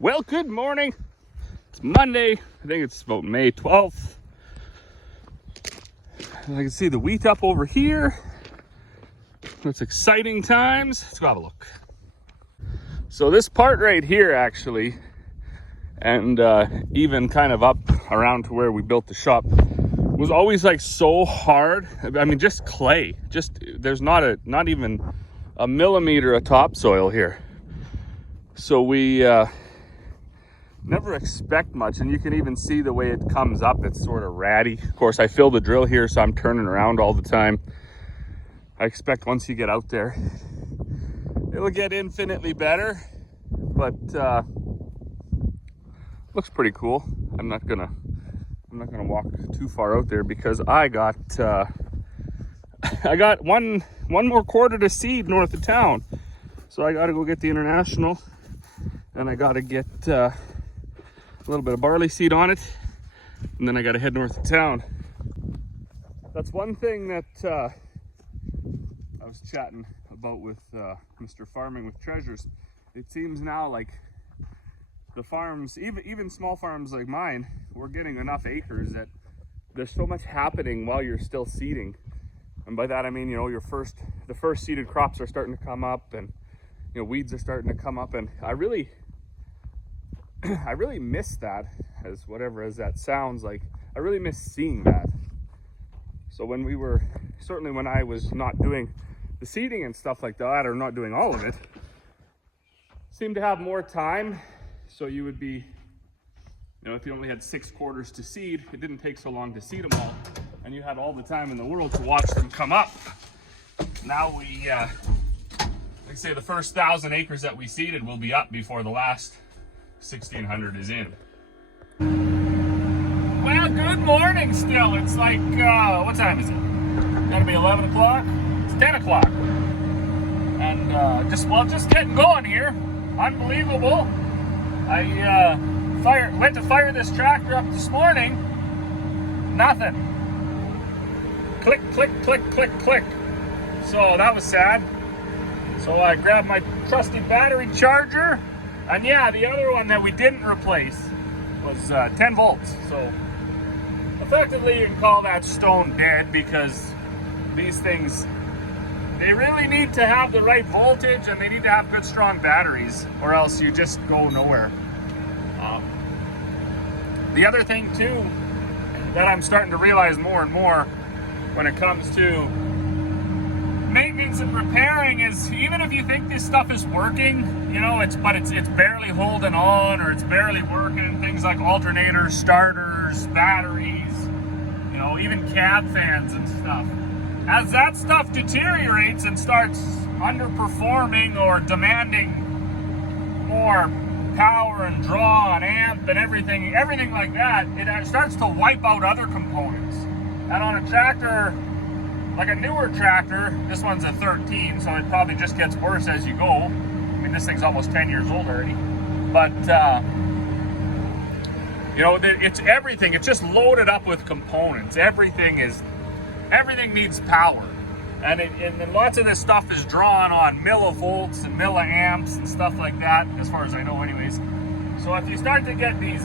Well, good morning. It's Monday. I think it's about May 12th. I can see the wheat up over here. It's exciting times. Let's go have a look. So this part right here actually, and even kind of up around to where we built the shop, was always like so hard. I mean, just clay. There's not even a millimeter of topsoil here. So we never expect much, and you can even see the way it comes up. It's sort of ratty. Of course, I fill the drill here, so I'm turning around all the time. I expect once you get out there, it'll get infinitely better, but looks pretty cool. I'm not gonna walk too far out there because I got one more quarter to seed north of town, so I got to go get the International, and I got to get a little bit of barley seed on it, and then I got to head north of town. That's one thing that I was chatting about with Mr. Farming with Treasures. It seems now like the farms, even small farms like mine, we're getting enough acres that there's so much happening while you're still seeding. And by that I mean, the first seeded crops are starting to come up, and weeds are starting to come up, and I really miss that, as that sounds like. I really miss seeing that. So when I was not doing the seeding and stuff like that, or not doing all of it, seemed to have more time. So you would be, if you only had 6 quarters to seed, it didn't take so long to seed them all, and you had all the time in the world to watch them come up. Now we, like say the first 1,000 acres that we seeded will be up before the last 1,600 is in. Well, good morning still. It's like, what time is it? Gotta be 11 o'clock? It's 10 o'clock. And just getting going here. Unbelievable. I went to fire this tractor up this morning. Nothing. Click, click, click, click, click. So that was sad. So I grabbed my trusty battery charger. And yeah, the other one that we didn't replace was 10 volts. So effectively you can call that stone dead, because these things, they really need to have the right voltage, and they need to have good strong batteries, or else you just go nowhere. The other thing too that I'm starting to realize more and more when it comes to maintenance and repairing is, even if you think this stuff is working, it's barely holding on, or it's barely working, things like alternators, starters, batteries, even cab fans and stuff. As that stuff deteriorates and starts underperforming or demanding more power and draw and amp and everything like that, it starts to wipe out other components. And on a tractor, like a newer tractor, this one's a 13, so it probably just gets worse as you go. I mean, this thing's almost 10 years old already. But, it's everything. It's just loaded up with components. Everything needs power. And lots of this stuff is drawn on millivolts and milliamps and stuff like that, as far as I know anyways. So if you start to get these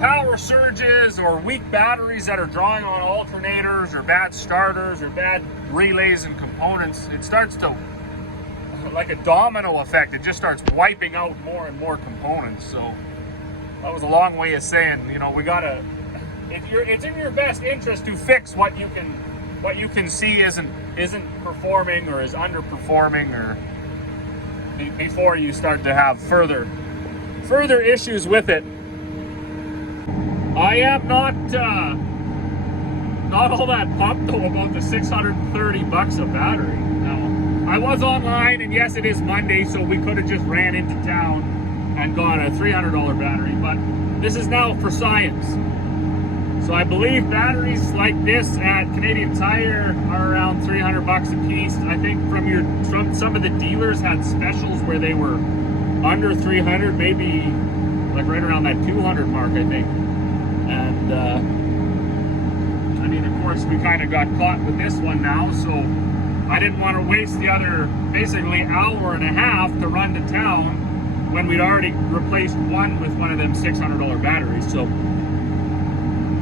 power surges or weak batteries that are drawing on alternators, or bad starters, or bad relays and components, it starts to, like a domino effect, it just starts wiping out more and more components. So that was a long way of saying, we gotta, it's in your best interest to fix what you can see isn't performing or is underperforming, or before you start to have further issues with it. I am not all that pumped though about the $630 a battery. Now, I was online, and yes, it is Monday, so we could have just ran into town and got a $300 battery, but this is now for science. So I believe batteries like this at Canadian Tire are around $300 a piece. I think from some of the dealers had specials where they were under 300, maybe like right around that 200 mark, I think. And of course, we kind of got caught with this one now, so I didn't want to waste the other basically hour and a half to run to town when we'd already replaced one with one of them $600 batteries. So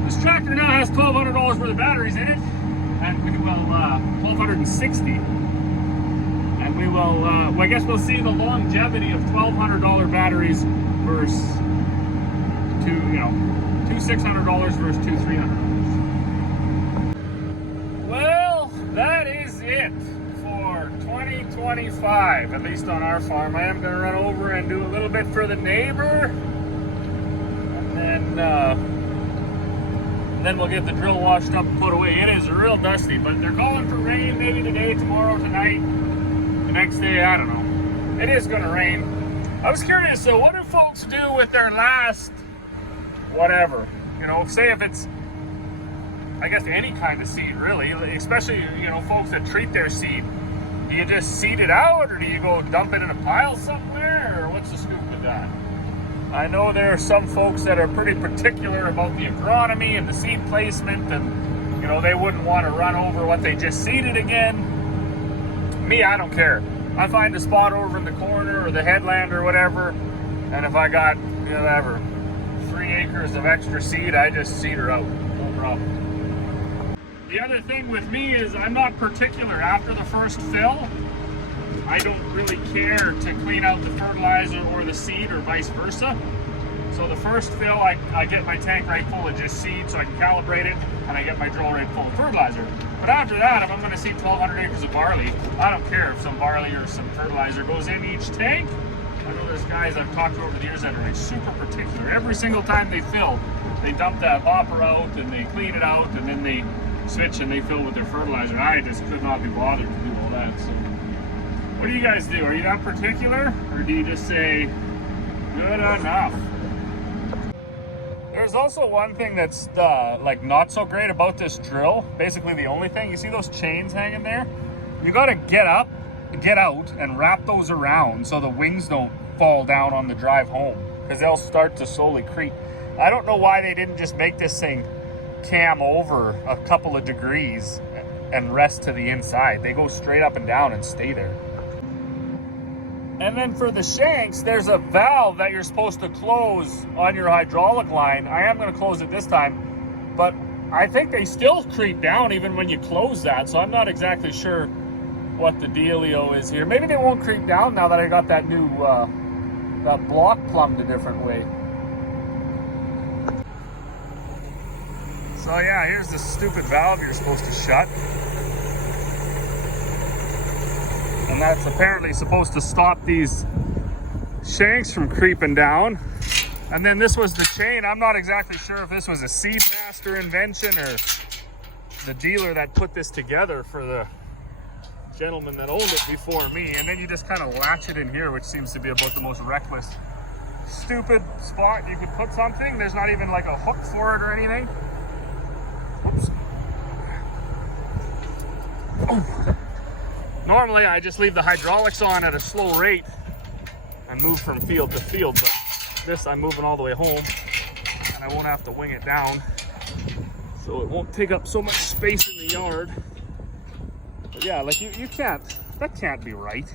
this tractor now has $1,200 worth of batteries in it, and we will $1,260, and we will. Well, I guess we'll see the longevity of $1,200 batteries versus two $600 versus two $300. Well, that is it for 2025, at least on our farm. I am going to run over and do a little bit for the neighbor, and then we'll get the drill washed up and put away. It is real dusty, but they're calling for rain maybe today, tomorrow, tonight, the next day. I don't know. It is going to rain. I was curious, so what do folks do with their last whatever? You know, say if it's, I guess, any kind of seed, really, especially, you know, folks that treat their seed. Do you just seed it out, or do you go dump it in a pile somewhere, or what's the scoop with that? I know there are some folks that are pretty particular about the agronomy and the seed placement, and, you know, they wouldn't want to run over what they just seeded again. Me, I don't care. I find a spot over in the corner or the headland or whatever, and if I got, you know, whatever, 3 acres of extra seed, I just seed her out, no problem. The other thing with me is I'm not particular. After the first fill, I don't really care to clean out the fertilizer or the seed or vice versa. So the first fill, I get my tank right full of just seed so I can calibrate it, and I get my drill right full of fertilizer. But after that, if I'm going to seed 1,200 acres of barley, I don't care if some barley or some fertilizer goes in each tank. I know there's guys I've talked to over the years that are like super particular. Every single time they fill, they dump that hopper out and they clean it out, and then they switch and they fill with their fertilizer. I just could not be bothered to do all that. So what do you guys do? Are you that particular, or do you just say good enough? There's also one thing that's like not so great about this drill. Basically the only thing, you see those chains hanging there? You got to get out and wrap those around so the wings don't fall down on the drive home, because they'll start to slowly creep. I don't know why they didn't just make this thing cam over a couple of degrees and rest to the inside. They go straight up and down and stay there. And then for the shanks, there's a valve that you're supposed to close on your hydraulic line. I am going to close it this time, but I think they still creep down even when you close that, so I'm not exactly sure what the dealio is here. Maybe they won't creep down now that I got that new that block plumbed a different way. So yeah, here's the stupid valve you're supposed to shut. And that's apparently supposed to stop these shanks from creeping down. And then this was the chain. I'm not exactly sure if this was a Seedmaster invention or the dealer that put this together for the gentleman that owned it before me. And then you just kind of latch it in here, which seems to be about the most reckless, stupid spot you could put something. There's not even like a hook for it or anything. Oops. Oh. Normally I just leave the hydraulics on at a slow rate and move from field to field, but this I'm moving all the way home and I won't have to wing it down, so it won't take up so much space in the yard. But yeah, like you can't, that can't be right.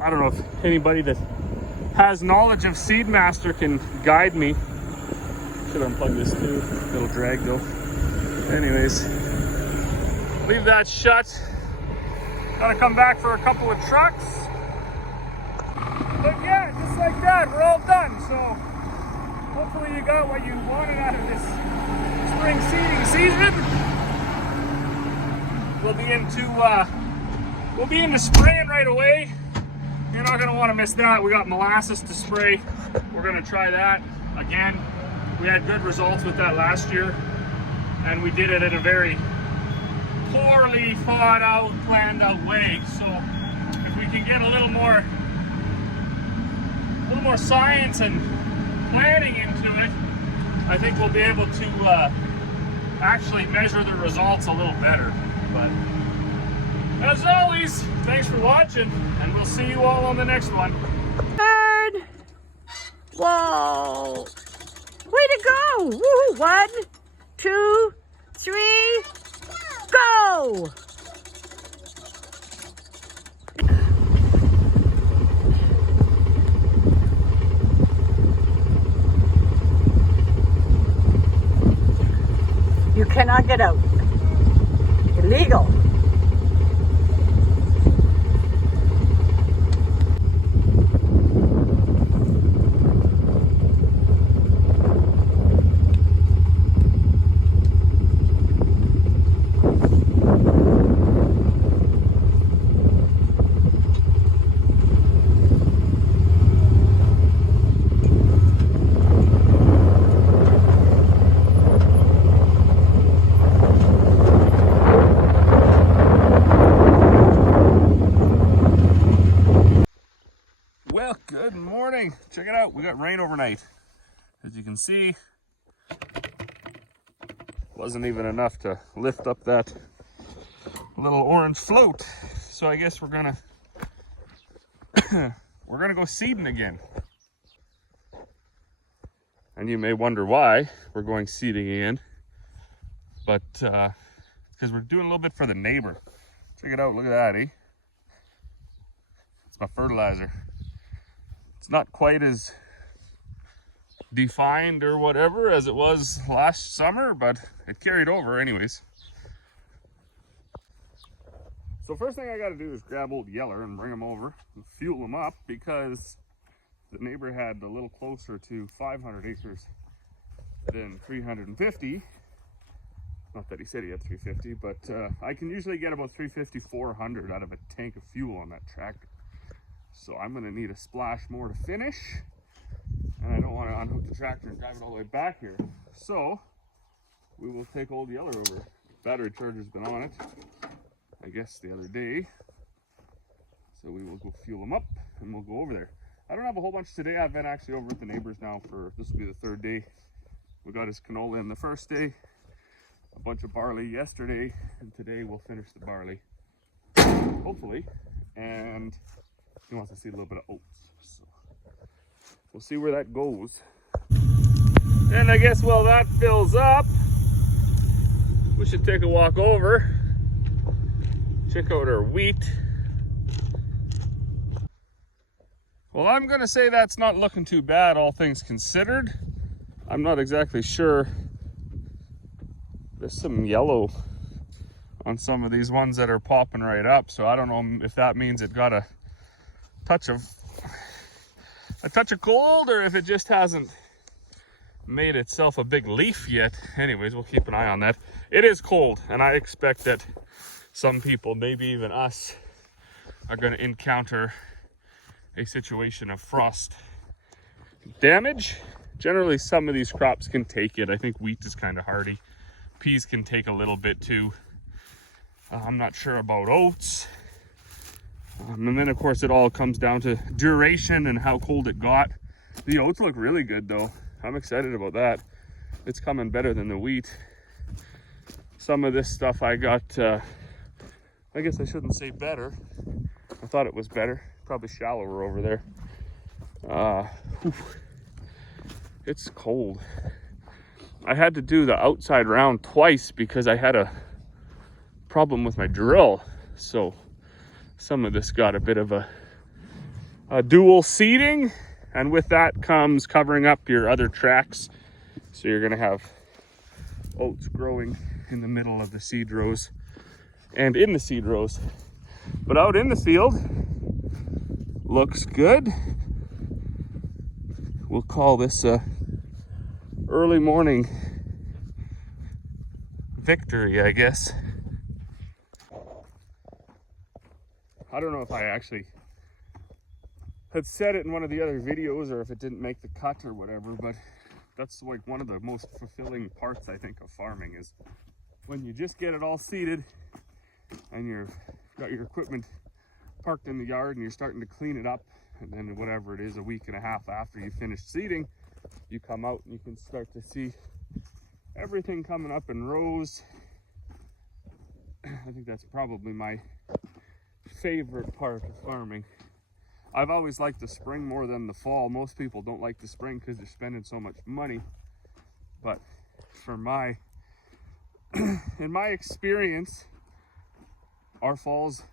I don't know if anybody that has knowledge of Seedmaster can guide me. Should unplug this too. It'll drag though. Anyways, leave that shut. Gotta come back for a couple of trucks. But yeah, just like that, we're all done. So hopefully you got what you wanted out of this spring seeding season. We'll be into spraying right away. You're not gonna want to miss that. We got molasses to spray. We're gonna try that again. We had good results with that last year, and we did it in a very poorly thought out, planned out way. So if we can get a little more science and planning into it, I think we'll be able to actually measure the results a little better. But as always, thanks for watching, and we'll see you all on the next one. Good. Whoa. Way to go. Woo-hoo. 1, 2, 3, go. cannot get out. Illegal. Well, good morning. Check it out. We got rain overnight. As you can see, wasn't even enough to lift up that little orange float. So I guess we're gonna go seeding again. And you may wonder why we're going seeding again, but because we're doing a little bit for the neighbor. Check it out. Look at that, eh? It's my fertilizer. It's not quite as defined or whatever as it was last summer, but it carried over anyways. So first thing I got to do is grab old Yeller and bring him over and fuel him up, because the neighbor had a little closer to 500 acres than 350. Not that he said he had 350, but I can usually get about 350, 400 out of a tank of fuel on that tractor. So I'm gonna need a splash more to finish, and I don't want to unhook the tractor and drive it all the way back here. So we will take old Yeller over. Battery charger's been on it, I guess, the other day. So we will go fuel them up and we'll go over there. I don't have a whole bunch today. I've been actually over at the neighbors now for, this will be the third day. We got his canola in the first day, a bunch of barley yesterday, and today we'll finish the barley, hopefully. And he wants to see a little bit of oats, so we'll see where that goes. And I guess while that fills up, we should take a walk over, check out our wheat. Well, I'm gonna say that's not looking too bad, all things considered. I'm not exactly sure. There's some yellow on some of these ones that are popping right up, so I don't know if that means it got a touch of cold, or if it just hasn't made itself a big leaf yet. Anyways, we'll keep an eye on that. It is cold, and I expect that some people, maybe even us, are going to encounter a situation of frost damage. Generally, some of these crops can take it. I think wheat is kind of hardy. Peas can take a little bit too. I'm not sure about oats. And then of course it all comes down to duration and how cold it got. The oats look really good though. I'm excited about that. It's coming better than the wheat. Some of this stuff I got, I guess I shouldn't say better. I thought it was better. Probably shallower over there. It's cold. I had to do the outside round twice because I had a problem with my drill. So some of this got a bit of a dual seeding, and with that comes covering up your other tracks. So you're gonna have oats growing in the middle of the seed rows and in the seed rows. But out in the field, looks good. We'll call this a early morning victory, I guess. I don't know if I actually had said it in one of the other videos or if it didn't make the cut or whatever, but that's like one of the most fulfilling parts, I think, of farming, is when you just get it all seeded and you've got your equipment parked in the yard and you're starting to clean it up, and then whatever it is, a week and a half after you finish seeding, you come out and you can start to see everything coming up in rows. I think that's probably my favorite part of farming. I've always liked the spring more than the fall. Most people don't like the spring because they're spending so much money, but for my in my experience, our falls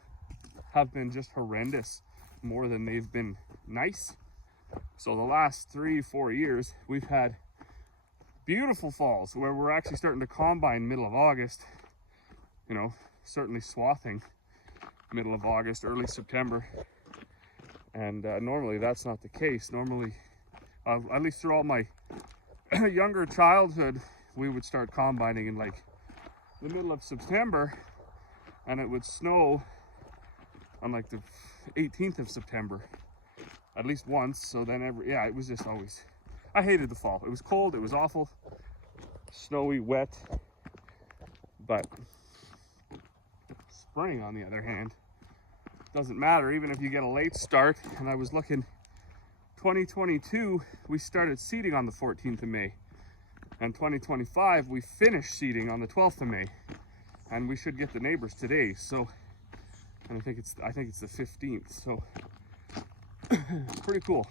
have been just horrendous more than they've been nice. So the last 3-4 years we've had beautiful falls where we're actually starting to combine middle of August, you know, certainly swathing middle of August, early September. And normally that's not the case. Normally, at least through all my younger childhood, we would start combining in like the middle of September, and it would snow on like the 18th of September, at least once. So then it was just always, I hated the fall. It was cold, it was awful, snowy, wet. But spring, on the other hand, doesn't matter, even if you get a late start. And I was looking, 2022, we started seeding on the 14th of May. And 2025, we finished seeding on the 12th of May. And we should get the neighbors today. So, and I think it's the 15th. So, pretty cool.